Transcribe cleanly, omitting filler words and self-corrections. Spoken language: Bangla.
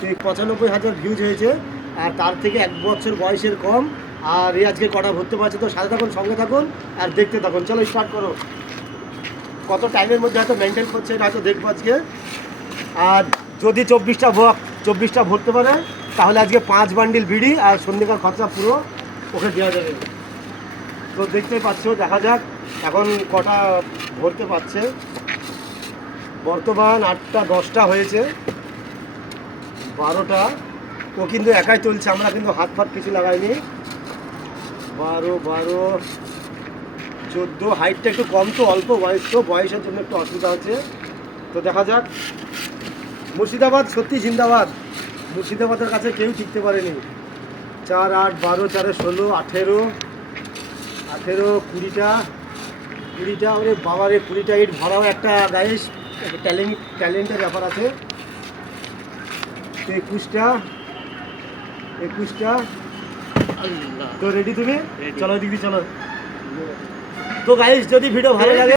95,000 ভিউজ হয়েছে, আর তার থেকে 1 বছর বয়সের কম। আর এই আজকে কটা ভরতে পারছে, তো সাথে থাকুন, সঙ্গে থাকুন আর দেখতে থাকুন। চলো স্টার্ট করো। কত টাইমের মধ্যে হয়তো মেনটেন করছে এটা হয়তো দেখবো আজকে। আর যদি 24টা ভরতে পারে তাহলে আজকে 5 বান্ডিল বিড়ি আর সন্ধ্যেকার খরচা পুরো ওকে দেওয়া যাবে। তো দেখতেই পাচ্ছ, দেখা যাক এখন কটা ভরতে পারছে। বর্তমান 8টা 10টা হয়েছে, 12টা। ও কিন্তু একাই চলছে, আমরা কিন্তু হাত ফাত কিছু লাগাইনি। 12, 14, হাইটটা একটু কম, তো অল্প বয়স, তো বয়সের জন্য একটু অসুবিধা হচ্ছে। তো দেখা যাক। মুর্শিদাবাদ সত্যি জিন্দাবাদ, মুর্শিদাবাদের কাছে কেউ টিকতে পারেনি। 4, 8, 12, 4, 16, 18, 20টা, ওরে বাবারে 20টা ইট ভরাও একটা গাইস, ট্যালেন্টের ব্যাপার আছে। 21টা, তো রেডি তুমি? চলো দিদি চলো। তো গাইস যদি ভিডিও ভালো লাগে